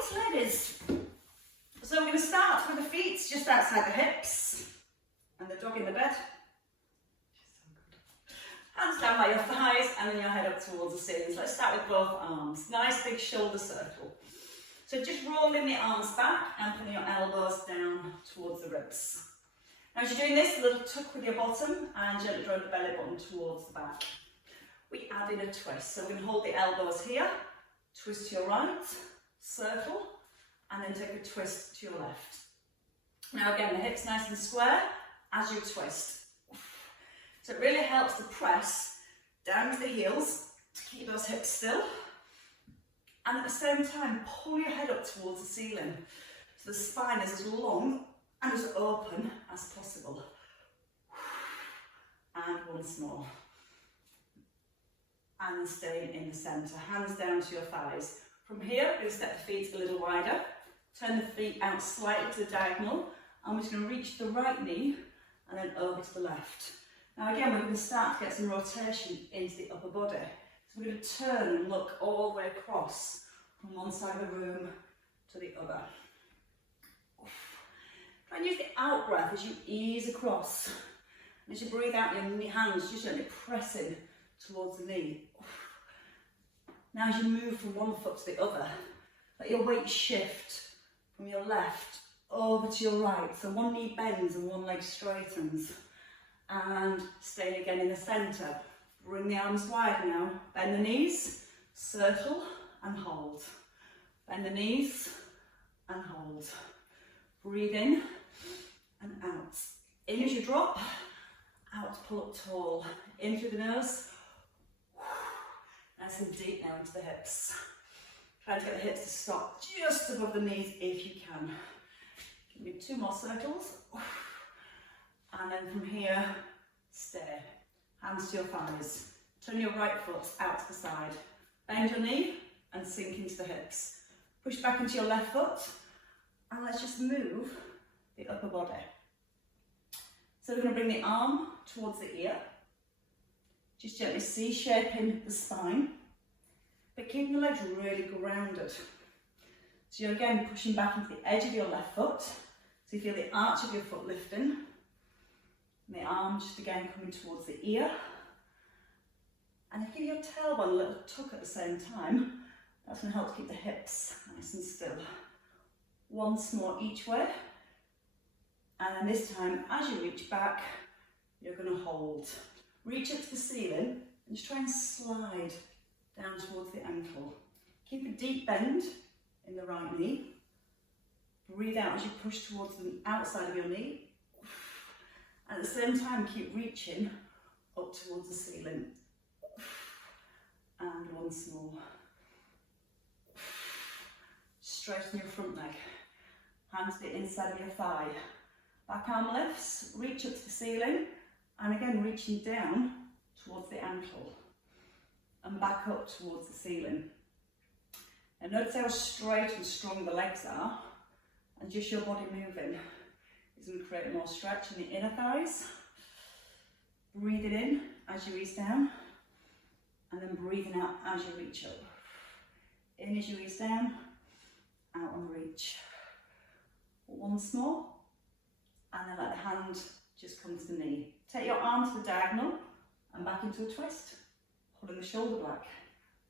right, ladies. So we're going to start with the feet just outside the hips and the dog in the bed. Hands down by your thighs and then your head up towards the ceiling. So let's start with both arms. Nice big shoulder circle. So just rolling the arms back and putting your elbows down towards the ribs. Now as you're doing this, a little tuck with your bottom and gently draw the belly button towards the back. We add in a twist. So we're going to hold the elbows here, twist to your right, circle, and then take a twist to your left. Now again, the hips nice and square as you twist. So it really helps to press down to the heels to keep those hips still. And at the same time, pull your head up towards the ceiling. So the spine is as long and as open as possible. And once more. And staying in the centre, hands down to your thighs. From here, we're going to step the feet a little wider. Turn the feet out slightly to the diagonal. And we're just going to reach the right knee and then over to the left. Now again, we're going to start to get some rotation into the upper body. So we're going to turn and look all the way across from one side of the room to the other. Try and use the out breath as you ease across. And as you breathe out, your hands just gently pressing towards the knee. Now as you move from one foot to the other, let your weight shift from your left over to your right. So one knee bends and one leg straightens. And stay again in the centre. Bring the arms wide now. Bend the knees, circle and hold. Bend the knees and hold. Breathe in and out. In as you drop, out, pull up tall. In through the nose. Nice and deep now into the hips. Try to get the hips to stop just above the knees if you can. Give me 2 more circles. And then from here, stay. Hands to your thighs. Turn your right foot out to the side. Bend your knee and sink into the hips. Push back into your left foot. And let's just move the upper body. So we're going to bring the arm towards the ear. Just gently C-shaping the spine. But keeping the legs really grounded. So you're again pushing back into the edge of your left foot. So you feel the arch of your foot lifting. And the arm just again coming towards the ear. And if you give your tailbone a little tuck at the same time, that's going to help keep the hips nice and still. Once more each way. And then this time, as you reach back, you're going to hold. Reach up to the ceiling and just try and slide down towards the ankle. Keep a deep bend in the right knee. Breathe out as you push towards the outside of your knee. And at the same time, keep reaching up towards the ceiling. And once more. Straighten your front leg. Hand to the inside of your thigh. Back arm lifts, reach up to the ceiling. And again, reaching down towards the ankle. And back up towards the ceiling. And notice how straight and strong the legs are. And just your body moving is going to create more stretch in the inner thighs. Breathing in as you ease down. And then breathing out as you reach up. In as you ease down. Out and reach. Once more. And then let the hand just come to the knee. Take your arm to the diagonal and back into a twist. Holding the shoulder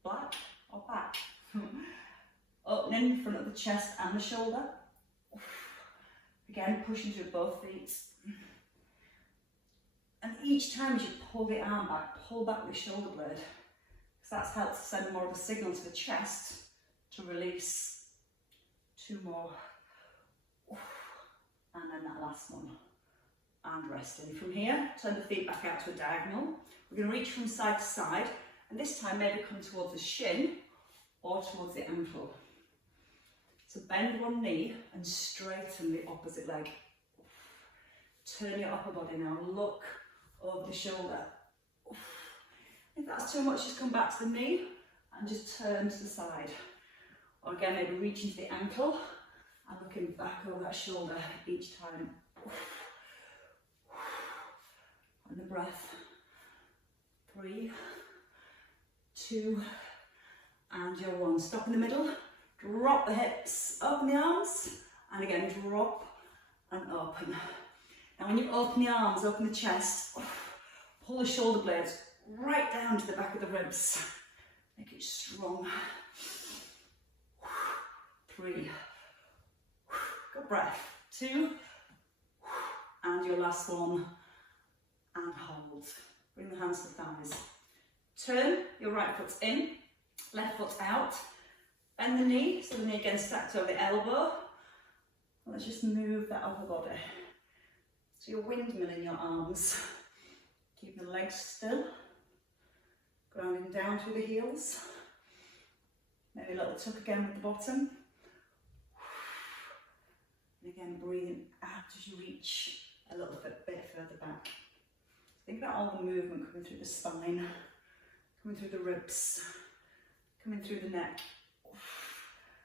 black or back. Opening in front of the chest and the shoulder. Again, pushing through both feet. And each time as you pull the arm back, pull back with the shoulder blade. Because that's helped to send more of a signal to the chest to release. 2 more. And then that last one. And resting. From here, turn the feet back out to a diagonal. We're going to reach from side to side. And this time maybe come towards the shin or towards the ankle. So bend one knee and straighten the opposite leg. Turn your upper body now. Look over the shoulder. If that's too much, just come back to the knee and just turn to the side. Or again, maybe reach into the ankle and looking back over that shoulder each time. And the breath. 3, 2, and your 1. Stop in the middle. Drop the hips, open the arms, and again drop and open. Now when you open the arms, open the chest, pull the shoulder blades right down to the back of the ribs. Make it strong. 3. Good breath. 2. And your last one. And hold. Bring the hands to the thighs. Turn your right foot in, left foot out. Bend the knee, so the knee again stacked over the elbow. And let's just move that upper body. So you're windmilling your arms. Keep the legs still. Grounding down through the heels. Maybe a little tuck again with the bottom. And again, breathing out as you reach a little bit further back. Think about all the movement coming through the spine, coming through the ribs, coming through the neck.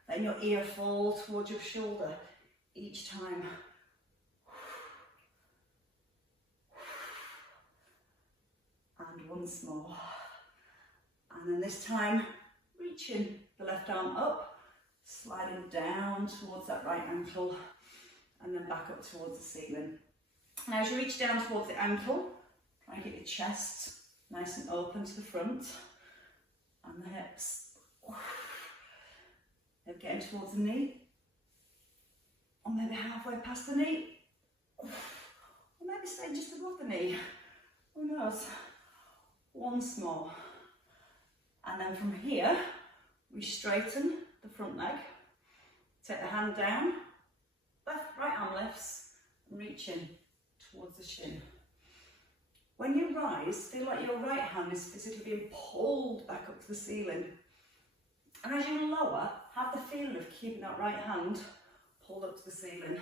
Letting your ear fall towards your shoulder each time. And once more. And then this time, reaching the left arm up, sliding down towards that right ankle, and then back up towards the ceiling. Now as you reach down towards the ankle, try and get your chest nice and open to the front, and the hips. They're getting towards the knee, or maybe halfway past the knee, or maybe staying just above the knee, who knows. Once more, and then from here, we straighten the front leg, take the hand down, right arm lifts, and reach in towards the shin. When you rise, feel like your right hand is physically being pulled back up to the ceiling. And as you lower, have the feeling of keeping that right hand pulled up to the ceiling.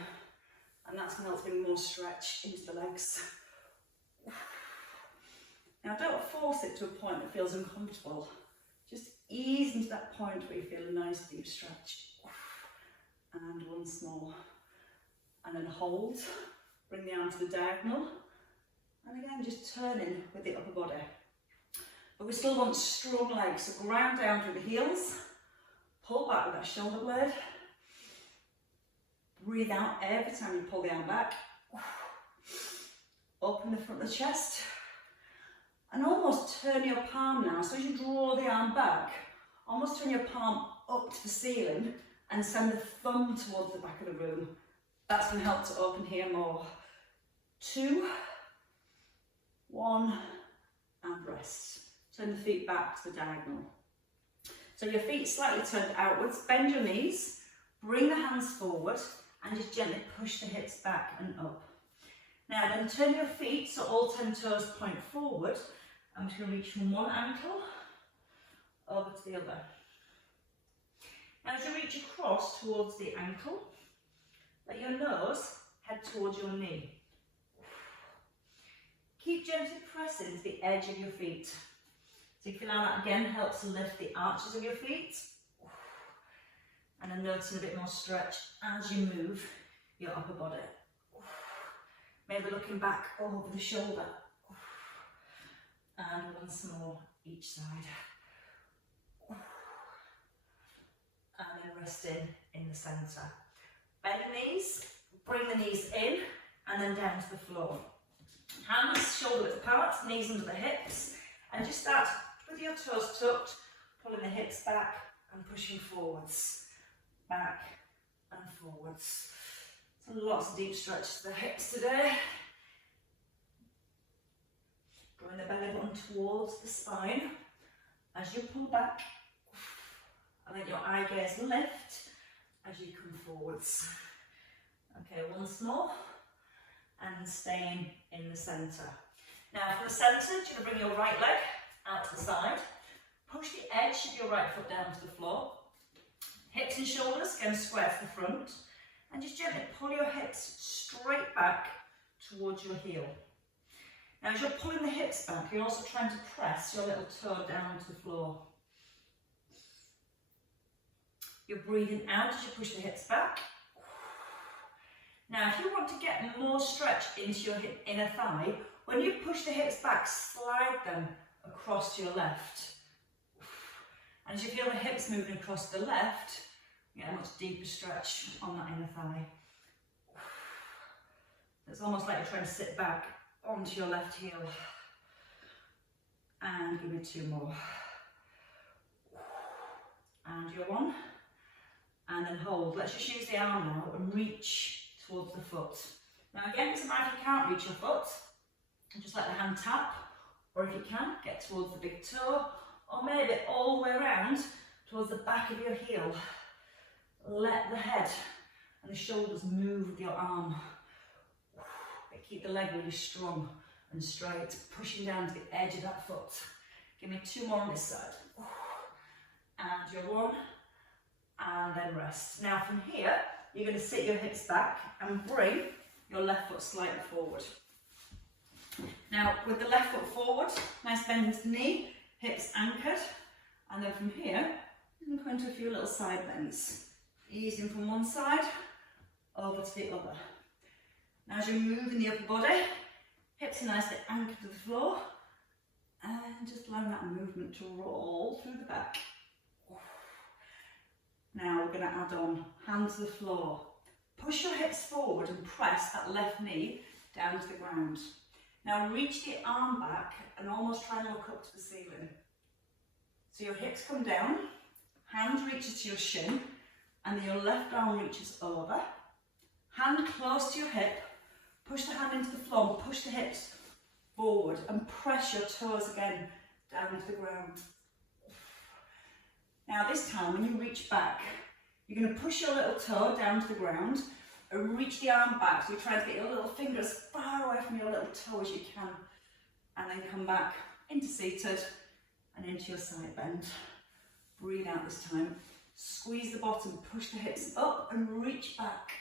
And that's going to help bring more stretch into the legs. Now don't force it to a point that feels uncomfortable. Just ease into that point where you feel a nice deep stretch. And once more. And then hold. Bring the arm to the diagonal. And again, just turning with the upper body. But we still want strong legs, so ground down through the heels. Pull back with that shoulder blade. Breathe out every time you pull the arm back. Open the front of the chest. And almost turn your palm now, so as you draw the arm back, almost turn your palm up to the ceiling and send the thumb towards the back of the room. That's going to help to open here more. 2, 1, and rest. Turn the feet back to the diagonal. So your feet slightly turned outwards, bend your knees, bring the hands forward, and just gently push the hips back and up. Now then turn your feet so all 10 toes point forward. I'm just going to reach from one ankle over to the other. Now as you reach across towards the ankle, let your nose head towards your knee. Keep gently pressing to the edge of your feet. So you can allow that again, helps to lift the arches of your feet. And then noticing a bit more stretch as you move your upper body. Maybe looking back over the shoulder. And once more each side. And then resting in the centre. Bend the knees, bring the knees in, and then down to the floor. Hands shoulder width apart, knees under the hips, and just start with your toes tucked, pulling the hips back and pushing forwards. Back and forwards. So lots of deep stretch to the hips today. Drawing the belly button towards the spine as you pull back, and then your eye gaze lift as you come forwards. Okay, once more, and staying in the centre. Now from the centre, you're going to bring your right leg out to the side, push the edge of your right foot down to the floor, hips and shoulders going square to the front, and just gently pull your hips straight back towards your heel. Now as you're pulling the hips back, you're also trying to press your little toe down to the floor. You're breathing out as you push the hips back. Now if you want to get more stretch into your inner thigh, when you push the hips back, slide them across to your left. And as you feel the hips moving across to the left, Get a much deeper stretch on that inner thigh. It's almost like you're trying to sit back onto your left heel. And give me 2 more. And your 1. And then hold. Let's just use the arm now and reach towards the foot. Now again, it doesn't matter if you can't reach your foot. Just let the hand tap. Or if you can, get towards the big toe. Or maybe all the way around towards the back of your heel. Let the head and the shoulders move with your arm. But keep the leg really strong and straight, pushing down to the edge of that foot. Give me 2 more on this side. And your 1, and then rest. Now from here, you're going to sit your hips back and bring your left foot slightly forward. Now with the left foot forward, nice bend into the knee, hips anchored, and then from here, you can go into a few little side bends. Easing from one side, over to the other. Now as you're moving the upper body, hips are nicely anchored to the floor, and just allowing that movement to roll through the back. Now we're going to add on hands to the floor. Push your hips forward and press that left knee down to the ground. Now reach the arm back and almost try and look up to the ceiling. So your hips come down, hand reaches to your shin, and then your left arm reaches over. Hand close to your hip, push the hand into the floor and push the hips forward and press your toes again down to the ground. Now this time when you reach back, you're going to push your little toe down to the ground and reach the arm back. So you're trying to get your little finger as far away from your little toe as you can. And then come back into seated and into your side bend. Breathe out this time. Squeeze the bottom, push the hips up and reach back.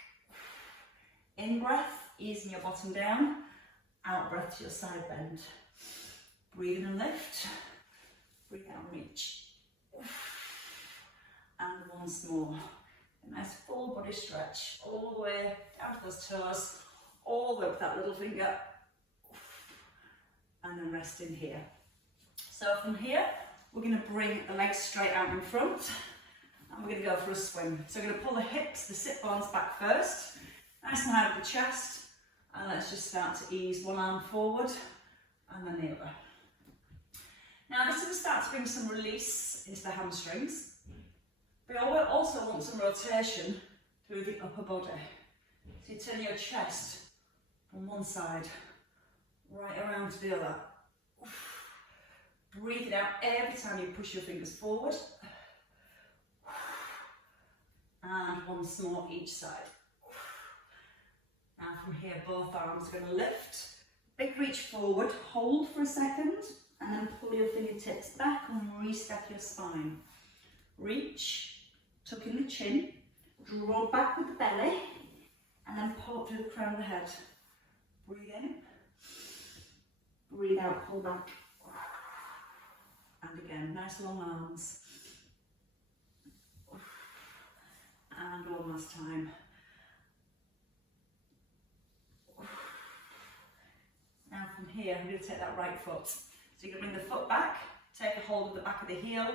In breath, easing your bottom down. Out breath to your side bend. Breathe in and lift. Breathe out and reach. And once more. A nice full body stretch all the way down to those toes, all the way up that little finger. And then rest in here. So from here, we're going to bring the legs straight out in front. And we're going to go for a swing. So we're going to pull the hips, the sit bones back first. Nice and high with the chest. And let's just start to ease one arm forward and then the other. Now this is going to start to bring some release into the hamstrings. We also want some rotation through the upper body. So you turn your chest from one side right around to the other. Breathe it out every time you push your fingers forward. And once more each side. Now from here, both arms are going to lift. Big reach forward, hold for a second, and then pull your fingertips back and restack your spine. Reach, tuck in the chin, draw back with the belly, and then pull up through the crown of the head. Breathe in, breathe out, pull back. And again, nice long arms. And one last time. Now from here, I'm going to take that right foot. So you're going to bring the foot back, take a hold of the back of the heel,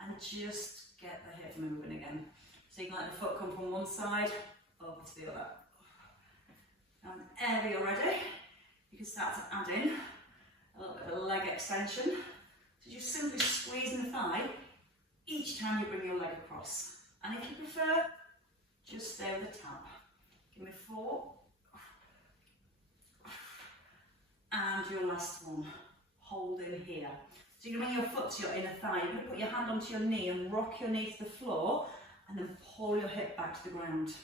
and just get the hip moving again. So you can let the foot come from one side over to the other. Now whenever you're ready, you can start to add in a little bit of a leg extension. So just simply squeezing the thigh each time you bring your leg across. And if you prefer, just stay with the tap. Give me 4. And your last one. Hold in here. So you're going to bring your foot to your inner thigh. You're going to put your hand onto your knee and rock your knee to the floor and then pull your hip back to the ground.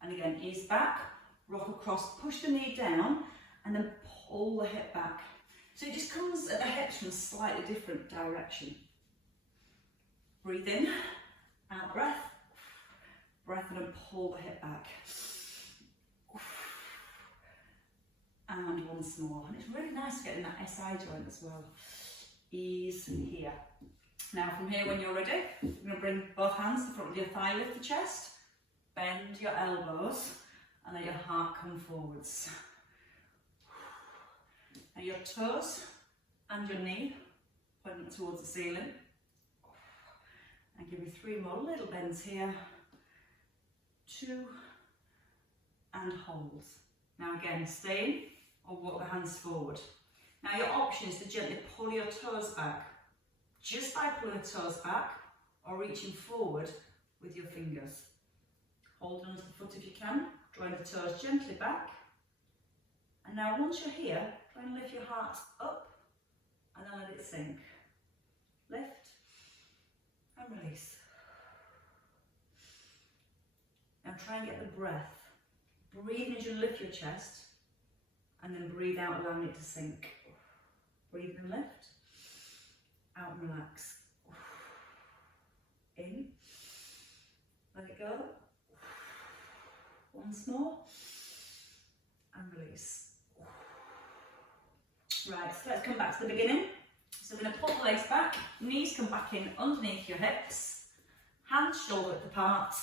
And again, ease back, rock across, push the knee down and then pull the hip back. So it just comes at the hips from a slightly different direction. Breathe in, out breath, breath and then pull the hip back. And once more. And it's really nice getting that SI joint as well. Ease here. Now from here, when you're ready, you're going to bring both hands to the front of your thigh, lift the chest, bend your elbows, and let your heart come forwards. Now your toes and your knee pointing towards the ceiling. And give me 3 more little bends here. 2, and hold. Now again, stay in or walk the hands forward. Now your option is to gently pull your toes back, just by pulling the toes back or reaching forward with your fingers. Hold onto the foot if you can, drawing the toes gently back. And now once you're here, try and lift your heart up and then let it sink. Lift and release. Now try and get the breath. Breathe in as you lift your chest and then breathe out, allowing it to sink. Breathe and lift. Out and relax. In. Let it go. Once more. And release. Right, so let's come back to the beginning. So we're going to pull the legs back, knees come back in underneath your hips, hands shoulder width apart,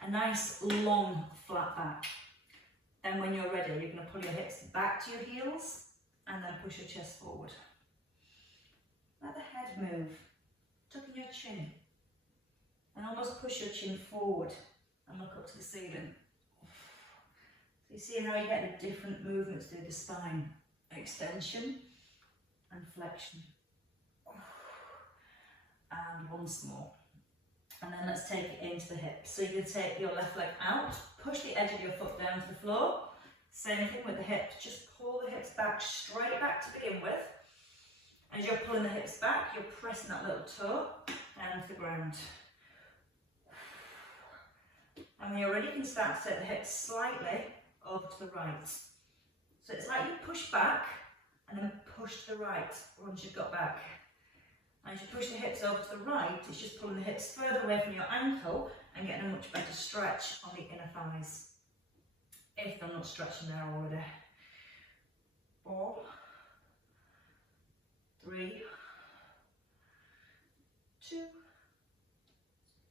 a nice long flat back. Then when you're ready, you're going to pull your hips back to your heels and then push your chest forward. Let the head move, tucking your chin, and almost push your chin forward and look up to the ceiling. So you see how you get the different movements through the spine, extension and flexion. And once more. And then let's take it into the hips. So you can take your left leg out, push the edge of your foot down to the floor. Same thing with the hips, just pull the hips back, straight back to begin with. As you're pulling the hips back, you're pressing that little toe down to the ground. And when you're ready, you can start to take the hips slightly over to the right. So it's like you push back and then push to the right once you've got back. And as you push the hips over to the right, it's just pulling the hips further away from your ankle and getting a much better stretch on the inner thighs, if they're not stretching there already. 4, 3, 2,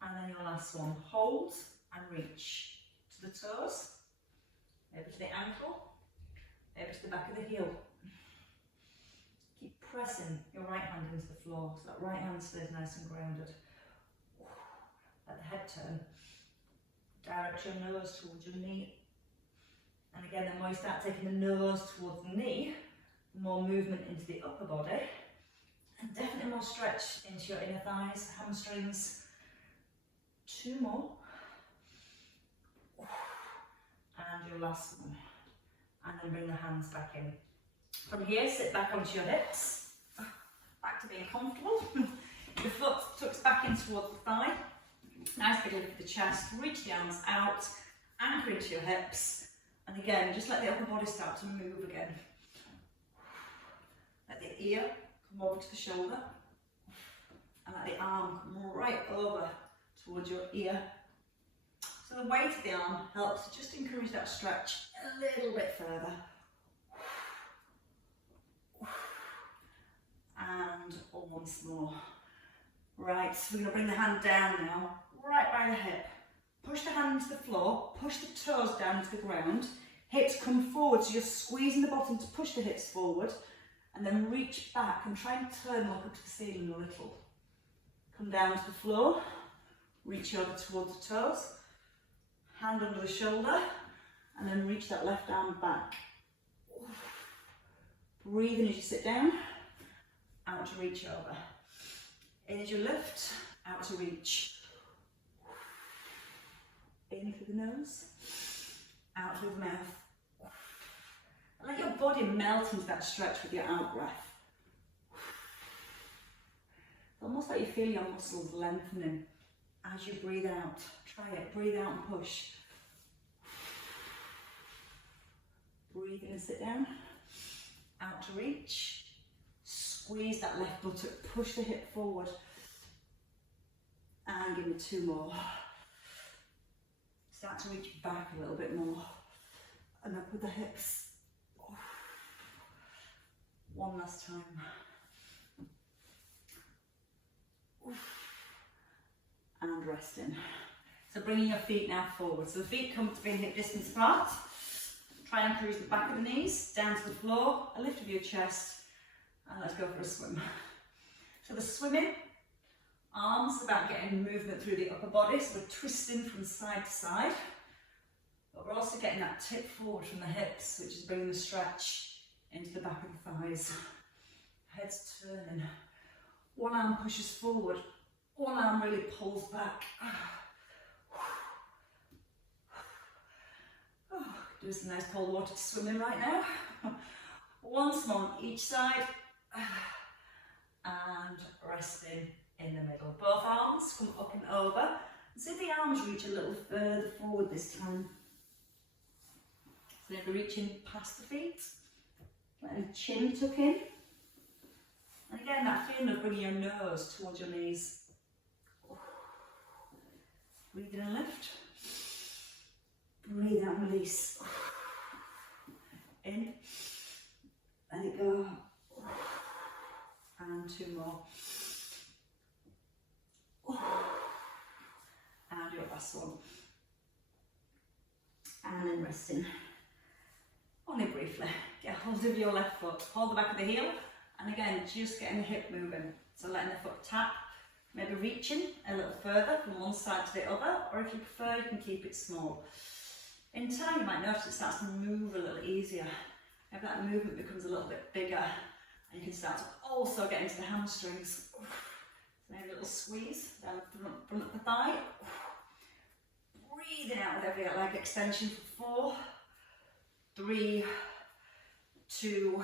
and then your last one. Hold and reach to the toes, maybe to the ankle, maybe to the back of the heel. Keep pressing your right hand into the floor so that right hand stays nice and grounded. Let the head turn. Direct your nose towards your knee. And again, the more you start taking the nose towards the knee, the more movement into the upper body. And definitely more stretch into your inner thighs, hamstrings. 2 more. And your last one. And then bring the hands back in. From here, sit back onto your hips, back to being comfortable. Your foot tucks back in towards the thigh. Nice big lift of the chest, reach the arms out, anchor into your hips. And again, just let the upper body start to move again. Let the ear come over to the shoulder. And let the arm come right over towards your ear. So the weight of the arm helps to just encourage that stretch a little bit further. And once more. Right, so we're going to bring the hand down now, right by the hip. Push the hand into the floor, push the toes down to the ground. Hips come forward, so you're squeezing the bottom to push the hips forward. And then reach back and try and turn look up to the ceiling a little. Come down to the floor, reach over towards the toes. Hand under the shoulder, and then reach that left arm back. Breathe in as you sit down. Out to reach over. In as you lift, out to reach. In through the nose, out through the mouth. And let your body melt into that stretch with your out breath. It's almost like you feel your muscles lengthening as you breathe out. Try it, breathe out and push. Breathe in and sit down. Out to reach. Squeeze that left buttock, push the hip forward. And give me 2 more. Start to reach back a little bit more. And up with the hips. 1 last time. And resting. So bringing your feet now forward. So the feet come to be in hip distance apart. Try and cruise the back of the knees down to the floor. A lift of your chest. And let's go for a swim. So the swimming, arms about getting movement through the upper body. So we're twisting from side to side. But we're also getting that tip forward from the hips, which is bringing the stretch into the back of the thighs. Head's turning. One arm pushes forward, one arm really pulls back. Do some nice cold water to swim in right now. Once more on each side. And resting in the middle. Both arms come up and over. See if the arms reach a little further forward this time. So maybe reaching past the feet. Let the chin tuck in. And again, that feeling of bringing your nose towards your knees. Breathe in and lift. Breathe out and release. In. Let it go. And two more. And your last one. And then resting. Only briefly. Get hold of your left foot. Hold the back of the heel. And again, just getting the hip moving. So letting the foot tap. Maybe reaching a little further from one side to the other. Or if you prefer, you can keep it small. In time, you might notice it starts to move a little easier. Maybe that movement becomes a little bit bigger. And you can start to also get into the hamstrings. So maybe a little squeeze down the front of the thigh. Breathing out with every leg extension for 4, 3, 2,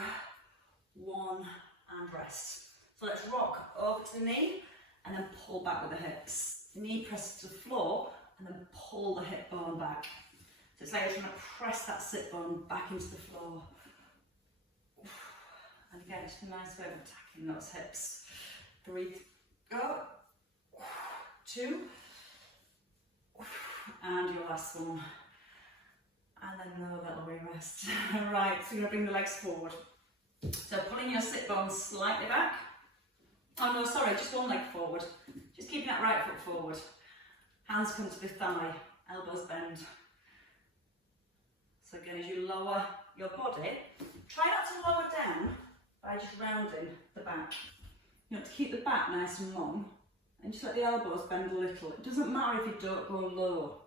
1, and rest. So let's rock over to the knee and then pull back with the hips. The knee presses to the floor and then pull the hip bone back. So it's like you're trying to press that sit bone back into the floor. And again, just a nice way of attacking those hips. Breathe, go. 2. And your last one. And then another little re-rest. Right, so you're going to bring the legs forward. So pulling your sit bones slightly back. Oh no, sorry, just one leg forward. Just keeping that right foot forward. Hands come to the thigh, elbows bend. So again, as you lower your body, try not to lower down by just rounding the back. You want to keep the back nice and long and just let the elbows bend a little. It doesn't matter if you don't go low.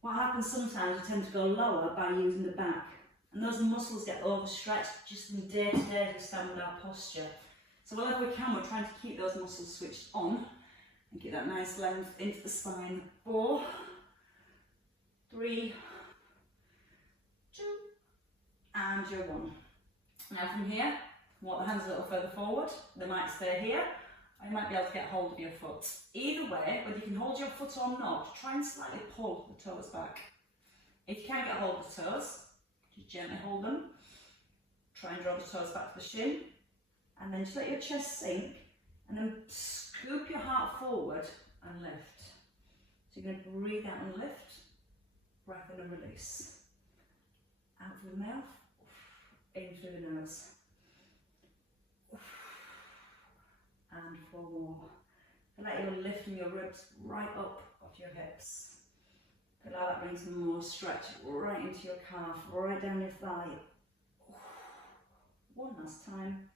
What happens sometimes, you tend to go lower by using the back. And those muscles get overstretched just in day to day as we stand with our posture. So whenever we can, we're trying to keep those muscles switched on and get that nice length into the spine. 4, 3, 2, and your 1. Now from here, walk the hands a little further forward. They might stay here, or you might be able to get hold of your foot. Either way, whether you can hold your foot or not, try and slightly pull the toes back. If you can't get hold of the toes, just gently hold them. Try and draw the toes back to the shin. And then just let your chest sink. And then scoop your heart forward and lift. So you're going to breathe out and lift. Breath in and release. Out through the mouth. In through the nose. And 4 more. And let you lifting your ribs right up off your hips. Allow that bring some more stretch right into your calf, right down your thigh. One last time.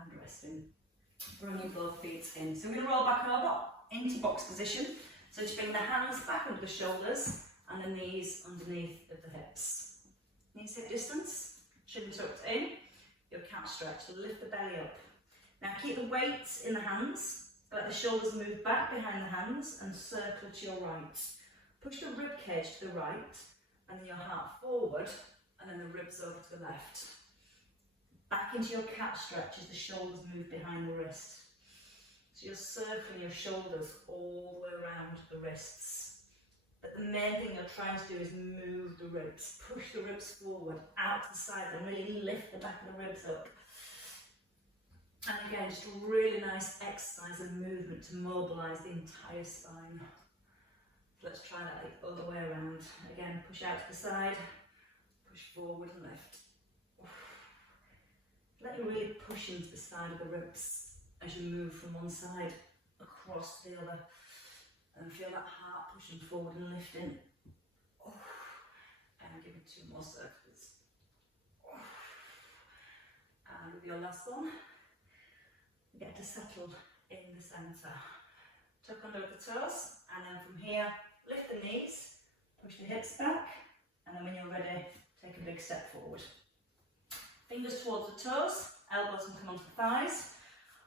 And resting. Bringing both feet in. So we're going to roll back over into box position. So just bring the hands back under the shoulders and the knees underneath of the hips. Knees hip distance, chin tucked in. Your cat stretch, so lift the belly up. Now keep the weight in the hands. Let the shoulders move back behind the hands and circle to your right. Push the rib cage to the right and then your heart forward and then the ribs over to the left. Back into your cat stretch as the shoulders move behind the wrist. So you're circling your shoulders all the way around the wrists. But the main thing you're trying to do is move the ribs. Push the ribs forward, out to the side and really lift the back of the ribs up. And again, just a really nice exercise and movement to mobilise the entire spine. So let's try that the other way around. Again, push out to the side, push forward and lift. Let you really push into the side of the ribs as you move from one side across the other. And feel that heart pushing forward and lifting. And give it 2 more circles. And with your last one, get to settle in the centre. Tuck under the toes, and then from here, lift the knees, push the hips back, and then when you're ready, take a big step forward. Fingers towards the toes, elbows can come onto the thighs,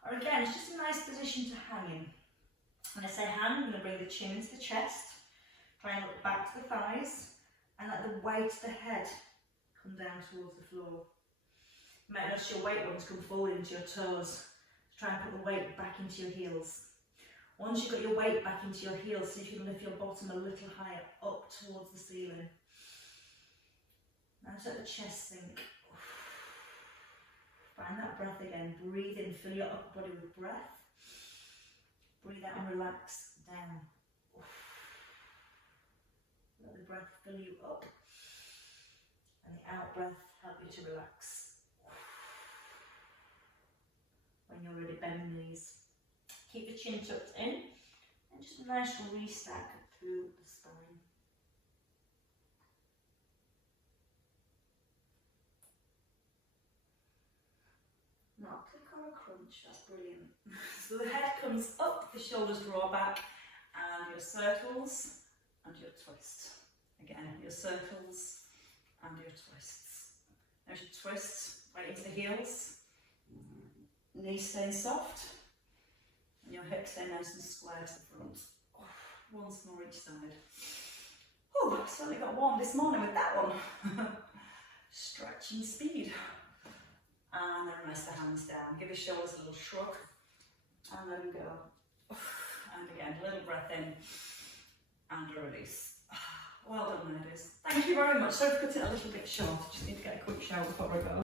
or again, it's just a nice position to hang in. When I say hang, I'm going to bring the chin into the chest, try and look back to the thighs, and let the weight of the head come down towards the floor. You might notice your weight wants to come forward into your toes. Try and put the weight back into your heels. Once you've got your weight back into your heels, see if you can lift your bottom a little higher up towards the ceiling. Now just let the chest sink. Find that breath again. Breathe in, fill your upper body with breath. Breathe out and relax down. Let the breath fill you up. And the out breath help you to relax. When you're ready, bend the knees. Keep the chin tucked in and just a nice restack through the spine. Now click on a crunch, that's brilliant. So the head comes up, the shoulders draw back, and your circles and your twist. Again, your circles and your twists. There's your twist right into the heels. Knees staying soft, and your hips stay nice and square to the front. Once more each side. Oh, I've certainly got warm this morning with that one. Stretching speed. And then rest the hands down. Give your shoulders a little shrug, and let them go. And again, a little breath in, and a release. Well done, ladies. Thank you very much. Sorry for cutting it a little bit short. Just need to get a quick shower before I go.